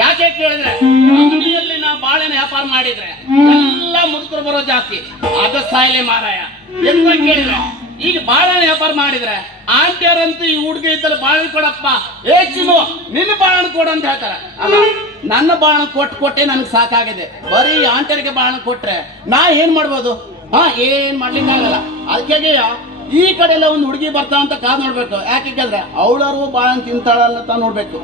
ಯಾಕೆ ಕೇಳಿದ್ರೆ ಅಂಗಡಿಯಲ್ಲಿ ನಾ ಬಾಳೆನ ವ್ಯಾಪಾರ ಮಾಡಿದ್ರೆ ಎಲ್ಲ ಮುದುಕರು ಬರೋ ಜಾಸ್ತಿ, ಅದ ಸಾಯಿಲೆ ಮಾರಾಯ. ಎಂತ ಕೇಳಿದ್ರೆ ಈಗ ಬಾಳೆನ ವ್ಯಾಪಾರ ಮಾಡಿದ್ರೆ ಆಂಟಿಯರಂತೂ ಈ ಹುಡುಗಿ ಇದ್ದಲ್ಲಿ ಬಾಳೆ ಕೊಡಪ್ಪ, ಚಿನ್ನು ನಿನ್ನ ಬಾಳೆನ ಕೊಡು ಅಂತ ಹೇಳ್ತಾರೆ. ಅಲ್ಲ, ನನ್ನ ಬಾಳೆನ ಕೊಟ್ಟೆ ನನಗೆ ಸಾಕಾಗಿದೆ. ಬರೀ ಆಂಟಿಯರಿಗೆ ಬಾಳೆನ ಕೊಟ್ರೆ ನಾ ಏನ್ ಮಾಡ್ಬೋದು? ಏನ್ ಮಾಡ್ಲಿಕ್ಕಾಗಲ್ಲ. ಅದಕ್ಕೆ ಈ ಕಡೆ ಎಲ್ಲ ಒಂದು ಹುಡುಗಿ ಬರ್ತಾ ಅಂತ ಕಾದ್ ನೋಡ್ಬೇಕು. ಯಾಕೆ ಕೇಳಿದ್ರೆ ಅವಳರು ಬಾಳೆನ ತಿಂತಾಳ ಅಂತ ನೋಡ್ಬೇಕು.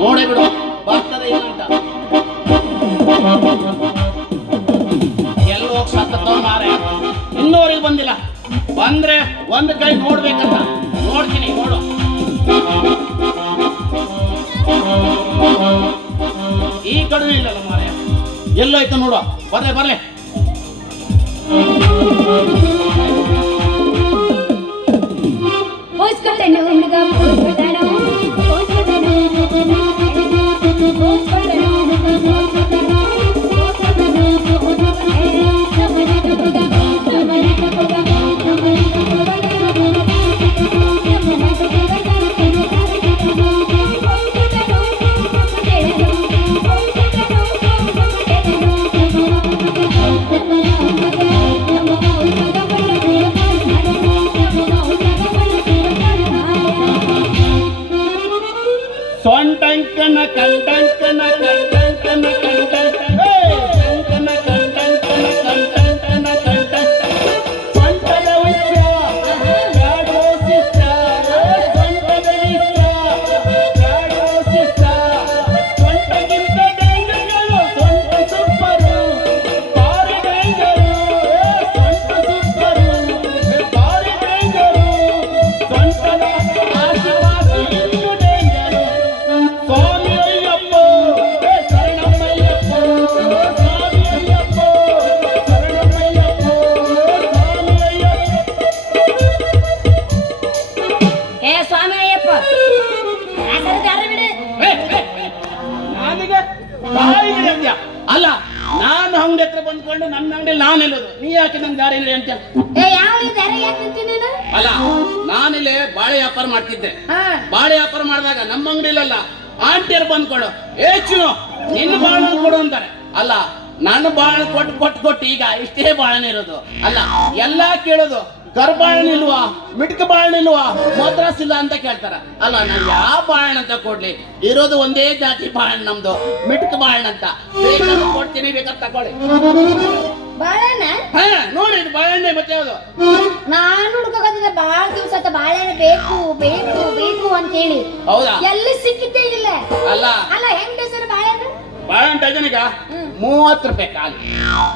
ನೋಡೇ ಬಿಡು ಬರ್ತದೆ ಏನಂತ. ಎಲ್ಲ ಹೋಗಿ ಸತ್ತ ಮಾರೆ, ಇನ್ನೂವರೆಗೆ ಬಂದಿಲ್ಲ. ಬಂದ್ರೆ ಒಂದು ಕೈ ನೋಡ್ಬೇಕಂತ ನೋಡ್ತೀನಿ. ನೋಡು, ಈ ಕಡೆ ಇಲ್ಲಲ್ಲ ಮಾರೆ, ಎಲ್ಲೋಯ್ತು ನೋಡು. ಬರ್ಲೆ ಸೊಂಟಂಕನ ಕಂಟಂಕನ ಕಂಟಂಕನ ಕಂಟಂಕನ ಕಂಟಂಕನ ಕಂಟಂಕನ ಕಂಟಂಕನ ಕಂಟಂಕನ ಸೊಂಟದ ವಿಷ ಬ್ಯಾಡೋ ಶಿಷ್ಟ, ಸೊಂಟದ ವಿಷ ಬ್ಯಾಡೋ ಶಿಷ್ಟ. ಸೊಂಟಗಿಂತ ಡೇಂಜರು ಸೊಂಟ ಸೂಪರು, ಬಾರಿ ಡೇಂಜರು ಸೊಂಟ ಸೂಪರು, ಬಾರಿ ಡೇಂಜರು ಸೊಂಟದ ಆಶೀರ್ವಾದ ಇನ್ನು ಡೇಂಜರು. ಸ್ವಾಮಿ ಅಯ್ಯಪ್ಪ ಶರಣಮಯ್ಯಪ್ಪ, ಸ್ವಾಮಿ ಅಯ್ಯಪ್ಪ ಶರಣಮಯ್ಯಪ್ಪ, ಸ್ವಾಮಿ ಅಯ್ಯಪ್ಪ. ಸ್ವಾಮಿ ಅಯ್ಯಪ್ಪ ನನಗೆ ಬಾಯಿಗೆ ಅಂದ್ಯ ಅಲ್ಲ, ನಾನು ಅಂಗಡಿ ಹತ್ರ ಬಂದ್ಕೊಂಡು ನನ್ನ ಅಂಗಡಿಯಲ್ಲಿ ನಾನು ಹೇಳೋದು, ನೀ ಯಾಕೆ ನನ್ ದಾರಿ ಇಲ್ಲ ಅಂತ. ಅಲ್ಲ, ನಾನಿಲ್ಲಿ ಬಾಳೆ ವ್ಯಾಪಾರ ಮಾಡ್ತಿದ್ದೆ. ಬಾಳೆ ವ್ಯಾಪಾರ ಮಾಡಿದಾಗ ನಮ್ಮ ಅಂಗಡಿಲಲ್ಲ ಆಂಟಿಯರು ಬಂದ್ಕೊಡು, ಚಿನ್ನು ನಿನ್ನ ಬಾಳೆ ಕೊಡು ಅಂತಾರೆ. ಅಲ್ಲ, ನನ್ನ ಬಾಳೆ ಕೊಟ್ಟು ಈಗ ಇಷ್ಟೇ ಬಾಳೆನ ಇರೋದು. ಅಲ್ಲ, ಎಲ್ಲಾ ಕೇಳೋದು ಗರ್ಭಾಳನ ಇಲ್ವಾ, ಮಿಟ್ಕ ಬಾಳೆನ ಇಲ್ವಾ, ಮದ್ರಾಸ್ ಇಲ್ಲ ಅಂತ ಕೇಳ್ತಾರ. ಅಲ್ಲ, ನಾನು ಯಾವ ಬಾಳೆನ ಅಂತ ಕೊಡ್ಲಿ? ಇರೋದು ಒಂದೇ ಜಾತಿ ಬಾಳೆನ ನಮ್ದು, ಮಿಟ್ಕ ಬಾಳೆನ ಅಂತ. ಬೇಕಾದ್ರೆ ಕೊಡ್ತೀನಿ, ಬೇಕಾದ್ರೆ ತಗೊಳ್ಳಿ. ಬಾಳೆನ ನೋಡಿ, ಇದು ಬಾಳೆಹಣ್ಣೆ. ಮತ್ತೆ ಯಾವುದು? ನಾನು ಹುಡ್ಕೋದಿಲ್ಲ, ಬಾಳ ದಿವಸ ಆತ ಬಾಳೆಹಣ್ಣು ಬೇಕು ಬೇಕು ಬೇಕು ಅಂತ ಹೇಳಿ. ಹೌದಾ? ಎಲ್ಲಿ ಸಿಕ್ಕಿದ್ದೇ ಇಲ್ಲ. ಅಲ್ಲ ಹೆಂಗ್ ಡಜನ್ ಬಾಳೆಹಣ್ಣು? ಬಾಳೆಹಣ್ಣು ಡಜನಿಗ 30 ರೂಪಾಯಿ ಕಾಲು.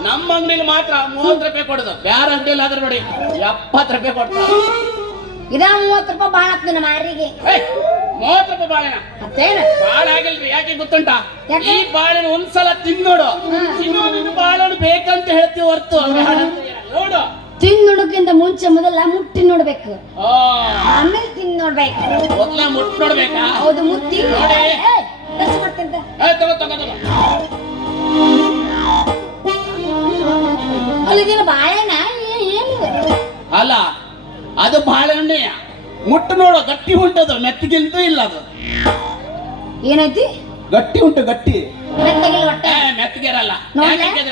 ನಮ್ಮ ಅಂಗಡಿಲಿ ಮಾತ್ರ 30 ರೂಪಾಯಿ ಕೊಡೋದು. ಬೇರೆ ಅಂಗಡಿಯಲ್ಲಿ ಆದ್ರೆ ನೋಡಿ 70 ರೂಪಾಯಿ ಕೊಡ್ತಾರೆ. ಇದ 30 ರೂಪಾಯಿ ಬಾಳ ಆಗ್ತದೆ ಮಾರಿಗೆ. 30 ರೂಪಾಯಿ ಬಾಳೆನ ಬಾಳ ಆಗಿಲ್ರಿ. ಯಾಕೆ ಗೊತ್ತುಂಟಾ? ಈ ಬಾಳೆನ ಒಂದ್ಸಲ ತಿನ್ನೋಡು, ಇನ್ನೊಂದು ಬಾಳೆಹಣ್ಣು ಬೇಕಂತ ಹೇಳ್ತೀವಿ ಹೊರ್ತು ನೋಡು. ತಿನ್ನೋಡಕ್ಕಿಂತ ಮುಂಚೆ ಮೊದಲ ಮುಟ್ಟಿ ನೋಡ್ಬೇಕು, ಆಮೇಲೆ ತಿನ್ ನೋಡ್ಬೇಕು. ಮೊದ್ಲ ಮುಟ್ಟಿ ನೋಡ್ಬೇಕಾ? ಹೌದು, ಮುಟ್ಟಿ ನೋಡಿ. ಅಲ್ಲಿನ ಬಾಳೆನ ಏನು ಅಲ್ಲ, ಅದು ಬಾಳೆಹಣ್ಣೆ. ಮುಟ್ಟು ನೋಡು, ಗಟ್ಟಿ ಉಂಟದು, ಮೆತ್ತಗಿಂತೂ ಇಲ್ಲ. ಅದು ಏನೈತಿ? ಗಟ್ಟಿ ಉಂಟು, ಗಟ್ಟಿ. ಮೆತ್ತಗಿರಲ್ಲ,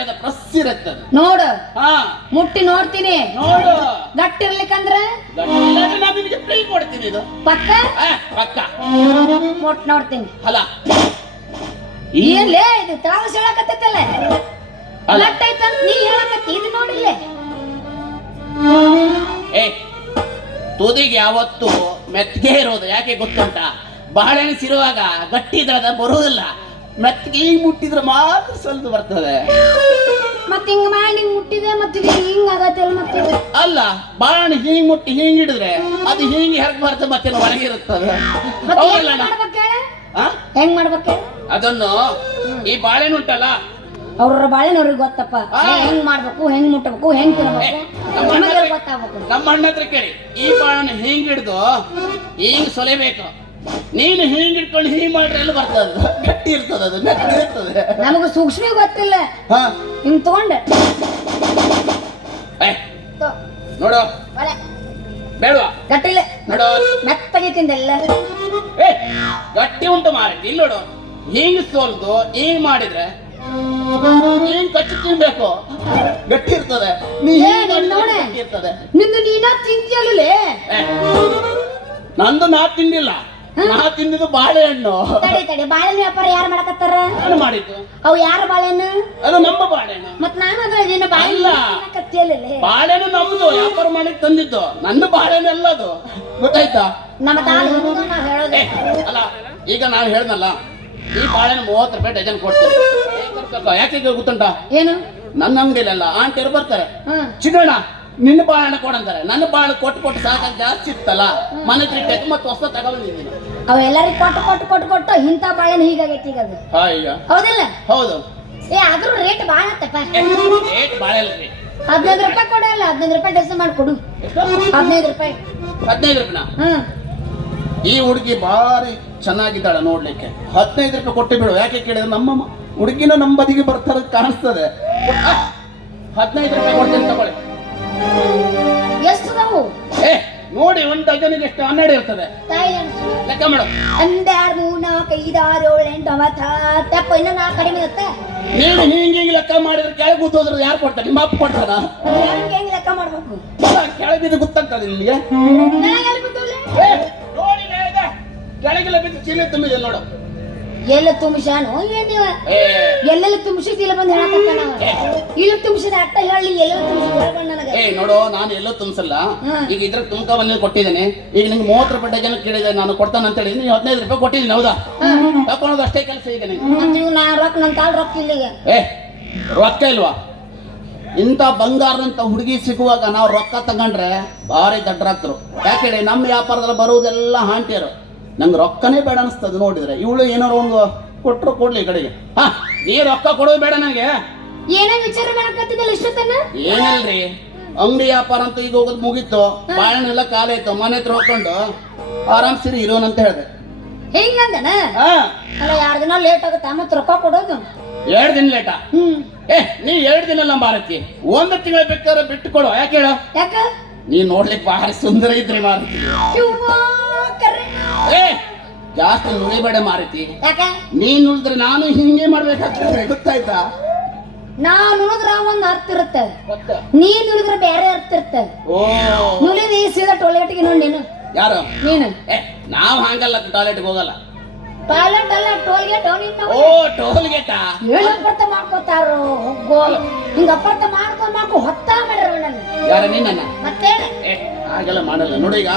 ಅದು ಪ್ರೆಸ್ ಇರುತ್ತೆ. ನೋಡು, ಹಾ, ಮುಟ್ಟಿ ನೋಡ್ತೀನಿ. ನೋಡು, ಗಟ್ಟಿ ಇರ್ಲಿಕ್ಕಂದ್ರೆ ನಾನು ನಿನಗೆ ಫ್ರೀ ಕೊಡ್ತೀನಿ. ಇದು ಪಕ್ಕ ಪಕ್ಕ ಮುಟ್ ನೋಡ್ತೀನಿ. ಅಲ್ಲ, ಏನ್ಲೇ ಇದು ತ್ರಾಸ ಹೇಳಕತ್ತಲ್ಲ, ಲಟ್ಟೈತಂತ ನೀ ಹೇಳಕತ್ತಿ. ಇದು ನೋಡಿಲ್ಲ, ತುದಿಗೆ ಯಾವತ್ತು ಮೆತ್ತಗೆ ಇರೋದು. ಯಾಕೆ ಗೊತ್ತುಂಟ? ಬಾಳೆಹಣ್ಣು ಸಿರುವಾಗ ಗಟ್ಟಿ ಇದ್ರೆ ಬರುವುದಿಲ್ಲ, ಮೆತ್ತಗೆ ಹಿಂಗ್ ಮುಟ್ಟಿದ್ರೆ ಮಾತ್ರ ಸ್ವಲ್ಪ ಬರ್ತದೆ. ಮತ್ತೆ ಹಿಂಗ್ ಮಾಡಿ ಮುಟ್ಟಿದೆ ಮತ್ತೆ ಹಿಂಗ್ ಆಗತ್ತಲ್ಲ. ಮತ್ತೆ ಅಲ್ಲ, ಬಾಳೆಹಣ್ಣು ಹಿಂಗ್ ಮುಟ್ಟಿ ಹಿಂಗ್ ಹಿಡಿದ್ರೆ ಅದು ಹಿಂಗ್ ಹೆರ್ಗ್ ಬರ್ತದೆ, ಮತ್ತೆ ಒಳಗಿರುತ್ತದೆ. ಹೆಂಗ್ ಮಾಡ್ಬೇಕ ಅದನ್ನು? ಈ ಬಾಳೆಹಣ್ಣು ಉಂಟಲ್ಲ, ಅವ್ರ ಬಾಳೆನವ್ರಿಗೆ ಗೊತ್ತಪ್ಪ ಹೆಂಗ್ ಮಾಡ್ಬೇಕು, ಹೆಂಗ್ ಮುಟ್ಟಬೇಕು, ಹೆಂಗ್ ತಿನ್ಬೇಕು, ಗೊತ್ತಾಗ್ಬೇಕು. ನಮ್ಮ ಅಣ್ಣ ಹತ್ರ ಕೇಳಿ. ಈ ಬಾಳೆಹಣ್ಣು ಹಿಂಗ್ ಹಿಡಿದು ಹಿಂಗ್ ಸೊಲೆಬೇಕು. ನೀನು ಹಿಂಗ್ ಹಿಡ್ಕೊಂಡು ಹಿಂಗ್ ಮಾಡ್ರೆ ಎಲ್ಲ ಬರ್ತದ, ಗಟ್ಟಿ ಇರ್ತದ, ಅದು ಮೆತ್ತಗೆ ಇರ್ತದೆ. ನಮಗ ಸೂಕ್ಷ್ಮ ಗೊತ್ತಿಲ್ಲ. ಹಿಂಗ್ ತಗೊಂಡ ನೋಡು, ಬೇಡವಾ? ಗಟ್ಟಿಲ್ಲ, ನೋಡು ಮೆತ್ತಗೆ ತಿಂದೆಲ್ಲ. ಗಟ್ಟಿ ಉಂಟು ಮಾರ. ಇಲ್ಲಿ ನೋಡು, ಹಿಂಗ್ ಸೋಲ್ದು ಹಿಂಗ್ ಮಾಡಿದ್ರೆ ಹಿಂಗ್ ಕಚ್ಚಿ ತಿನ್ಬೇಕು, ಗಟ್ಟಿ ಇರ್ತದೆ. ನೀ ಹಿಂಗ್ ಮಾಡಿದ್ರೆ ನೋಡೆ. ಗಟ್ಟಿ ಇರ್ತದೆ. ನಿಂದು ನೀನ ತಿಂತಿಯಲ್ಲೇ ಏ, ನಂದು ನಾ ತಿಂದಿಲ್ಲ, ನಾ ತಿಂದಿದ್ದು ಬಾಳೆಹಣ್ಣು. ತಡಿ ಬಾಳೆಹಣ್ಣು ವ್ಯಾಪಾರ ಯಾರು ಮಾಡಕತ್ತಾರ? ನಾನು ಮಾಡಿದ್ದು. ಅವು ಯಾರ ಬಾಳೆಹಣ್ಣು? ಅದು ನಮ್ಮ ಬಾಳೆಹಣ್ಣು. ಮತ್ ನಾನು ಅದ್ರ ನಿನ್ನ ಅಲ್ಲ. ಬಾಳೆಹಣ್ಣು ಕತ್ತಿಯಲ್ಲೇ. ಬಾಳೆಹಣ್ಣು ನಮ್ದು, ವ್ಯಾಪಾರ ಮಾಡಿ ತಂದಿದ್ದು. ನನ್ನ ಬಾಳೆಹಣ್ಣು ಎಲ್ಲ ಅದು, ಗೊತ್ತಾಯ್ತಾ? ನಮ್ಮ ತಾಯಿ ನಾ ಹೇಳೋದು. ಏ, ಅಲ್ಲ ಈಗ ನಾನು ಹೇಳ್ದಲ್ಲ, ಈ ಬಾಳೆಹಣ್ಣು 30 ರೂಪಾಯಿ ಡಜನ್ ಕೊಡ್ತೀನಿ. ಯಾಕೆ ಗೊತ್ತುಂಟ? ಏನು ನನ್ನ ಅಂಗಡಿಯಲ್ಲ ಆಂಟಿಯರು ಬರ್ತಾರೆ, ಹ್ಮ್ ಚಿನ್ನಣ್ಣ ನಿನ್ನ ಬಾಳೆಹಣ್ಣು ಕೊಡಂತಾರೆ. ನನ್ನ ಬಾಳೆ ಕೊಟ್ಟು ಸಾಕಾಗಿ ಜಾಸ್ತಿ ಇತ್ತಲ್ಲ, ಮನೆ ತಿಟ್ಟಕ್ಕೆ ಮತ್ತೆ ಹೊಸ ತಗೊಂಡಿದ್ದೀನಿ. ಅವ ಎಲ್ಲರಿಗೂ ಕೊಟ್ಟು ಇಂಥ ಬಾಳೆಹಣ್ಣು ಹೀಗಾಗೈತಿ ಈಗ ಅದು. ಅಯ್ಯ ಹೌದಿಲ್ಲ? ಹೌದು. ಏ ಆದ್ರೂ ರೇಟ್ ಬಾಳ ಆತಪ್ಪ. ರೇಟ್ ಬಾಳೆ ಅಲ್ರಿ. 15 ರೂಪಾಯಿ ಕೊಡಲ್ಲ, 15 ರೂಪಾಯಿ ಡೆಸ್ ಮಾಡ್ಕೊಡು. 15 ರೂಪಾಯಿ. 15 ರೂಪಾಯಿನ? ಹ್ಮ್ ಈ ಹುಡುಗಿ ಭಾರಿ ಚೆನ್ನಾಗಿದ್ದಾಳೆ ನೋಡ್ಲಿಕ್ಕೆ. 15 ರೂಪಾಯಿ ಕೊಟ್ಟು ಬಿಡು. ಯಾಕೆ ಕೇಳಿದ್ರೆ ನಮ್ಮ ಹುಡುಗಿನ ನಮ್ಮ ಬದಿಗೆ ಬರ್ತಾರ ಕಾಣಿಸ್ತದೆ. 15 ರೂಪಾಯಿ ಕೊಡ್ತೇನೆ, ತಗೊಳ್ಳಿ. ಎಷ್ಟು ನಾವು? ಏ ನೋಡಿ, ಒಂದು ಡಜನಿಗೆ ಎಷ್ಟು? 12 ಇರ್ತದೆ. ಲೆಕ್ಕ ಮಾಡು. 1 2 3 4 5 6 7 8 9 10 ಇನ್ನ 4 ಕಡಿಮೆ ಇರುತ್ತೆ. ನೀನು ಹಿಂಗೆ ಲೆಕ್ಕ ಮಾಡಿದ್ರೆ ಕೆಳಗೆ ಕೂತೋದ್ರೆ ಯಾರು ಕೊಡ್ತಾರೆ? ನಿಮ್ಮ ಅಪ್ಪ ಕೊಡ್ತಾರ? ಹೆಂಗ್ ಲೆಕ್ಕ ಮಾಡ್ಬೇಕು? ಕೆಳಗೆ ಬಿದ್ದು ಗೊತ್ತಾಗ್ತದೆ ನಿಮಗೆ? ನನಗೆಲ್ಲ ಗೊತ್ತಿಲ್ಲ. ನೋಡಿ ಕೆಳಗೆಲ್ಲ ಬಿದ್ದು ಚೀಲ ತುಂಬಿದೆ ನೋಡು. ಎಲ್ಲ ತುಂಬಿಸಾನು ಏನಿವ? ಎಲ್ಲೆಲ್ಲ ತುಂಬಿಸಿದಿಲ್ಲ ಬಂದು ಹೇಳಕತ್ತಾನ. ಇಲ್ಲ ತುಂಬಿಸಿದ ಅಟ್ಟ ಹೇಳಿ ಎಲ್ಲೆಲ್ಲ ತುಂಬಿಸಿದ ನನಗೆ. ಏ ನೋಡು, ನಾನು ಎಲ್ಲೋ ತುಂಬಿಸಲ್ಲ. ಈಗ ಇದ್ರ ತುಮಕ ಬಂದ ಕೊಟ್ಟಿದ್ದೇನೆ. ಈಗ ನಿಂಗೆ 30 ರೂಪಾಯಿ ಡಜನ್ ಕೇಳಿದೆ, ನಾನು ಕೊಡ್ತಾನೆ ಅಂತ ಹೇಳಿ ನೀವು 15 ರೂಪಾಯಿ ಕೊಟ್ಟಿದ್ದೀನಿ. ಹೌದಾ? ತಕೊಳ್ಳೋದು ಅಷ್ಟೇ ಕೆಲಸ ಈಗ ನಿಂಗೆ. ನೀವು ನಾ ರೊಕ್ಕ ನನ್ನ ಕಾಲ್ ರೊಕ್ಕ ಇಲ್ಲಿಗೆ. ಏ ರೊಕ್ಕ ಇಲ್ವಾ? ಇಂಥ ಬಂಗಾರದಂತ ಹುಡುಗಿ ಸಿಗುವಾಗ ನಾವು ರೊಕ್ಕ ತಗೊಂಡ್ರೆ ಭಾರಿ ದಡ್ಡರಾಗ್ತರು. ಯಾಕೆ ಹೇಳಿ, ನಮ್ಮ ವ್ಯಾಪಾರದಲ್ಲಿ ಬರುವುದೆಲ್ಲ ಹಾಂಟಿಯರು. ನಂಗೆ ರೊಕ್ಕನೇ ಬೇಡ ಅನಿಸ್ತದೆ ನೋಡಿದ್ರೆ. ಇವಳು ಏನಾರು ಒಂದು ಕೊಟ್ಟರು ಕೊಡ್ಲಿ ಈ ಕಡೆಗೆ. ಹಾ, ನೀ ರೊಕ್ಕ ಕೊಡೋದು ಬೇಡ ನನಗೆ. ಏನೇ ವಿಚಾರ ಮಾಡಕತ್ತಿದ್ದಲ್ಲ ಇಷ್ಟೊತ್ತನ? ಏನಲ್ರಿ, ಅಂಗಡಿ ವ್ಯಾಪಾರ ಅಂತ ಈಗ ಹೋಗೋದು ಮುಗೀತು. ಬಾಳೆಹಣ್ಣೆಲ್ಲ ಖಾಲಿ ಆಯ್ತು. ಮನೆ ಹತ್ರ ಹೋಗ್ಕೊಂಡು ಆರಾಮ್ ಸಿರಿ ಇರೋನಂತ ಹೇಳಿದೆ. ಹೆಂಗಂದನ? ಹಾ, ಅಲ್ಲ 2 ದಿನ ಲೇಟ್ ಆಗುತ್ತೆ ಮತ್ತೆ ರೊಕ್ಕ ಕೊಡೋದು. 2 ದಿನ ಲೇಟಾ? ಏ ನೀ 2 ದಿನ ಎಲ್ಲ ಮಾರತಿ, 1 ತಿಂಗಳ ಬೇಕಾದ್ರೆ ಬಿಟ್ಟು ಕೊಡು. ಯಾಕೆ ಹೇಳು? ಯಾಕ? ನೀ ನೋಡ್ಲಿಕ್ಕೆ ಭಾರಿ ಸುಂದರ ಇದ್ರಿ ಮಾರತಿ. ಏ ಜಾಸ್ತಿ ನುಳಿಬೇಡ ಮಾರತಿ. ಯಾಕ? ನೀನ್ ನುಳಿದ್ರೆ ನಾನು ಹಿಂಗೆ ಮಾಡ್ಬೇಕಾಗ್ತದೆ, ಗೊತ್ತಾಯ್ತಾ? ನಾನು ನುಳಿದ್ರ ಒಂದ್ ಅರ್ಥ ಇರುತ್ತೆ, ಗೊತ್ತ? ನೀ ನುಳಿದ್ರ ಬೇರೆ ಅರ್ಥ ಇರುತ್ತೆ. ಓ, ನುಳಿದಿ ಸೀದಾ ಟೊಯ್ಲೆಟ್ಗೆ ನೋಡಿ ನೀನು. ಯಾರು? ನೀನು. ಏ ನಾವ್ ಹಂಗಲ್ಲ, ಟಾಯ್ಲೆಟ್ಗೆ ಹೋಗಲ್ಲ. ಟಾಯ್ಲೆಟ್ ಅಲ್ಲ, ಟೋಲ್ಗೇಟ್. ಓ, ಟೋಲ್ ಗೇಟಾ? ಏನು ಅಪಾರ್ಥ ಮಾಡ್ಕೋತಾರೋ ಹೋಗೋಲ್. ಹಿಂಗ ಅಪಾರ್ಥ ಮಾಡ್ಕೊ ಹೊತ್ತ ಮಾಡ್ಯಾರ ನನ್ನ. ಯಾರ? ನಿನ್ನ? ಮತ್ತೆ ಏ ಹಾಗೆಲ್ಲ ಮಾಡಲ್ಲ. ನೋಡಿ, ಈಗ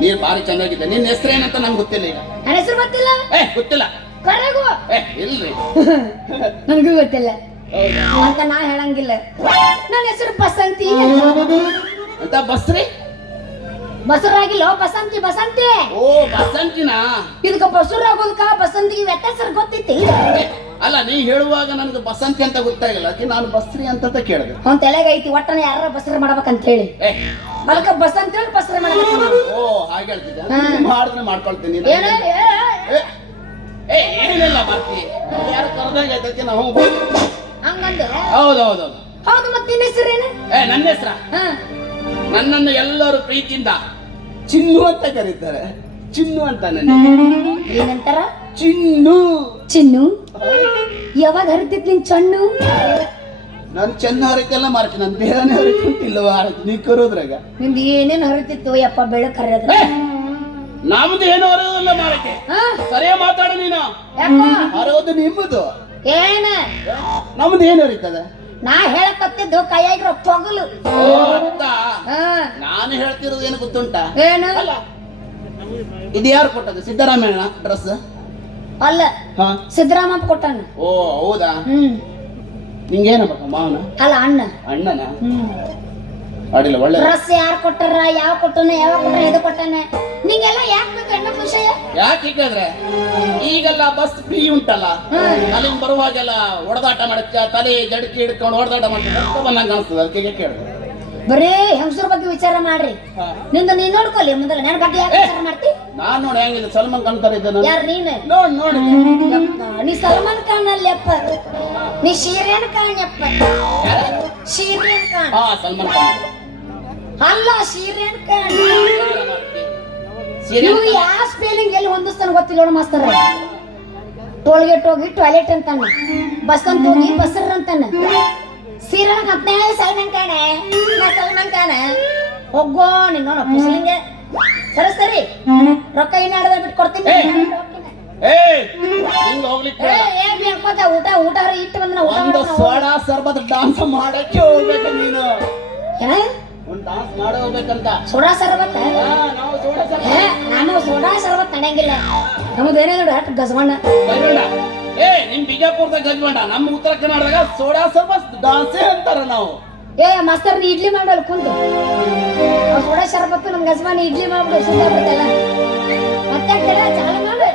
ನೀರ್ ಭಾರಿ ಚೆನ್ನಾಗಿದೆ. ನಿನ್ನ ಹೆಸರು ಏನಂತ ನಂಗೆ ಗೊತ್ತಿಲ್ಲ. ಈಗ ನನ್ನ ಹೆಸರು ಗೊತ್ತಿಲ್ಲ? ಏ ಗೊತ್ತಿಲ್ಲ. ಕರೆಗೂ ಏ ಇಲ್ರಿ, ನನಗೂ ಗೊತ್ತಿಲ್ಲ ಅಂತ ನಾ ಹೇಳಂಗಿಲ್ಲ. ನನ್ನ ಹೆಸರು ಬಸಂತಿ ಅಂತ. ಬಸ್ರಿ? ಬಸರಾಗಿಲ್ಲ, ಬಸಂತಿ. ಬಸಂತಿ. ಓ, ಬಸಂತಿನ? ಇದಕ್ಕ ಬಸರಾಗೋದಕ್ಕ ಬಸಂತಿಗೆ ವ್ಯತ್ಯಾಸ ಗೊತ್ತಿತ್ತು. ಅಲ್ಲ, ನೀ ಹೇಳುವಾಗ ನನಗೆ ಬಸಂತಿ ಅಂತ ಗೊತ್ತಾಗಿಲ್ಲ. ಅದಕ್ಕೆ ನಾನು ಬಸ್ರಿ ಅಂತ ಕೇಳಿದೆ. ಅವ್ನ ತಲೆಗೆ ಐತಿ ಒಟ್ಟನ ಯಾರ ಬಸರ ಮಾಡ್ಬೇಕಂತ ಹೇಳಿ. ಏ ಅದಕ್ಕ ಬಸಂತ ಹೇಳಿ ಬಸರ ಮಾಡ್ಬೇಕು. ಓ, ಹಾಗೆ ಹೇಳ್ತಿದ್ದೆ. ಮಾಡಿದ್ರೆ ಮಾಡ್ಕೊಳ್ತೀನಿ. ಏನ? ಏ ಏನಿಲ್ಲ ಬರ್ತಿ, ಯಾರು ಕರೆದಾಗ ಅದಕ್ಕೆ ನಾವು ಹಂಗಂದ? ಹೌದೌದೌದು. ಹೌದು, ಮತ್ತೆ ನಿನ್ನ ಹೆಸರೇನು? ಏ ನನ್ನ ಹೆಸರ? ನನ್ನನ್ನು ಎಲ್ಲರೂ ಪ್ರೀತಿಯಿಂದ ಚಿನ್ನು ಅಂತ ಕರೀತಾರೆ. ಚಿನ್ನು ಅಂತ. ನನ್ನ ಏನಂತಾರ? ಚಿನ್ನು. ಚಿನ್ನು? ಯಾವಾಗ ಹರಿತಿತ್ ನಿನ್ ಚಣ್ಣು? ನಾನು ಚೆನ್ನ ಹರಕೆಲ್ಲ ಮಾರ್ತೀನಿ, ನನ್ನ ದೇಹನೇ ಹರಿಕೊಂತಿಲ್ವ ನೀ ಕರೋದ್ರಾಗ. ನಿಂದು ಏನೇನು ಹರಿತಿತ್ತು ಯಪ್ಪ ಬೆಳಕ್ ಹರಿಯೋದ್ರ? ನಮ್ದು ಏನು ಹರಿಯೋದಿಲ್ಲ ಮಾರಕ್ಕೆ. ಸರಿಯ ಮಾತಾಡ ನೀನು. ಹರಿಯೋದು ನಿಮ್ಮದು. ಏನ? ನಮ್ದು ಏನು ಹರಿತದೆ? ನಾ ಹೇಳಕತ್ತಿದ್ದು ಕೈಯಾಗಿರೋ ತೊಗಲು. ನಾನು ಹೇಳ್ತಿರೋದು ಏನು ಗೊತ್ತುಂಟ? ಏನು? ಇದು ಯಾರು ಕೊಟ್ಟದ್ದು? ಸಿದ್ದರಾಮಯ್ಯ ಡ್ರೆಸ್ ಅಲ್ಲ, ಸಿದ್ದರಾಮಪ್ಪ ಕೊಟ್ಟಾನ. ಓ ಹೌದಾ? ನಿಂಗೇನಪ್ಪ ಮಾವನ? ಅಲ್ಲ, ಅಣ್ಣ. ಅಣ್ಣನ? ಅಡಿಲ್ಲ, ಒಳ್ಳೆ ಡ್ರೆಸ್ ಯಾರು ಕೊಟ್ಟಾರ, ಯಾವ ಕೊಟ್ಟನ, ಯಾವಾಗ ಕೊಟ್ಟಾನ, ಇದು ಕೊಟ್ಟಾನ. ನಿಂಗೆಲ್ಲ ಯಾಕೆ ಬೇಕು ಹೆಣ್ಣ ವಿಷಯ? ಯಾಕೆ ಕೇಳಿದ್ರೆ ಈಗೆಲ್ಲ ಬಸ್ ಫ್ರೀ ಉಂಟಲ್ಲ, ಅಲ್ಲಿಂದ ಬರುವಾಗೆಲ್ಲ ಹೊಡೆದಾಟ ಮಾಡಕ್ಕೆ ತಲೆ ಜಡಕಿ ಹಿಡ್ಕೊಂಡು ಹೊಡೆದಾಟ ಮಾಡ್ತಾರೆ ಬಂದಂಗ ಅನಿಸ್ತದೆ. ಅದಕ್ಕೆ ಕೇಳಿದ್ರೆ ಬರೀ ಹೆಂಗಸರ ಬಗ್ಗೆ ವಿಚಾರ ಮಾಡ್ರಿ. ನಿಂದ ನೀನ್ ನೋಡ್ಕೊಲಿ ಮುಂದೆ. ನನ್ನ ಬಗ್ಗೆ ಯಾಕೆ ವಿಚಾರ ಮಾಡ್ತಿ? ನಾನ್ ನೋಡಿ ಹೆಂಗಿದೆ ಸಲ್ಮಾನ್ ಖಾನ್ ತರ ಇದ್ದ. ಯಾರು ನೀನು? ನೋಡ್ ನೋಡಿ, ನೀ ಸಲ್ಮಾನ್ ಖಾನ್ ಅಲ್ಲಪ್ಪ, ನೀ ಶೀರೇನ್ ಖಾನ್ ಅಪ್ಪ. ಶೀರೇನ್ ಖಾನ್? ಹಾ, ಸಲ್ಮಾನ್ ಖಾನ್ ಅಲ್ಲ, ಶೀರೇನ್ ಖಾನ್. ಯಾವ ಸ್ಪೆಲ್ಲಿಂಗ್ ಎಲ್ಲಿ ಹೊಂದಿಸ್ತಾನ ಗೊತ್ತಿಲ್ಲ ನೋಡ ಮಾಸ್ತರ. ಟೋಲ್ಗೇಟ್ ಹೋಗಿ ಟಾಯ್ಲೆಟ್ ಅಂತಾನ, ಬಸ್ ಅಂತ ಹೋಗಿ ಬಸ್ಸರ್ ಅಂತಾನ, ಸೀರಣ ಹತ್ತನೇ ಸಲ್ಮನ್ ಕಾಣೆ ನಾ ಸಲ್ಮನ್ ಕಾಣ ಹೋಗೋ ನಿನ್ನ ಪುಸಲಿಂಗೆ ಸರಿ ಸರಿ ರೊಕ್ಕ ಏನಾಡ್ದ ಬಿಟ್ಟು ಕೊಡ್ತೀನಿ. ಹಿಂಗ ಹೋಗ್ಲಿಕ್ಕೆ ಏನ್ ಬೇಡ್ಕೋತ ಊಟ ಊಟ ಇಟ್ಟು ಬಂದ ಒಂದು ಸೋಡಾ ಸರ್ಬತ್ ಡಾನ್ಸ್ ಮಾಡಕ್ಕೆ ಹೋಗ್ಬೇಕು ನೀನು. ಏನ ಒಂದ್ ಡಾನ್ಸ್ ಮಾಡೇ ಹೋಗ್ಬೇಕಂತ. ಸೋಡಾ ಸರ್ಬತ್ತ ನಾವು ಸೋಡಾ ಸರ್ಬತ್ ನಾನು ಸೋಡಾ ಸರ್ಬತ್ ನಡೆಯಂಗಿಲ್ಲ. ನಮ್ದು ಏನೇನು ಅಟ್ ಗಜವಣ್ಣ ಗಜಬಂಡ. ನಿಮ್ ಬಿಜಾಪುರದ ಗಜಬಂಡ, ನಮ್ಮ ಉತ್ತರ ಕರ್ನಾಟಕದಾಗ ಸೋಡಾ ಸರ್ಬತ್ ಡಾನ್ಸೇ ಅಂತಾರ ನಾವು. ಮಾಸ್ತರ್ ನೀ ಇಡ್ಲಿ ಮಾಡಲ್ಲ ಕುಂತು ಸೋಡಾ ಶರಬತ್ತು ನಮ್ ಗಜಮಾನಿ ಇಡ್ಲಿ ಮಾಡ್ಬಿಡು ಸುದ್ದ ಬಿಡ್ತಲ್ಲ ಮತ್ತೆ ಚಾಲು ಮಾಡು.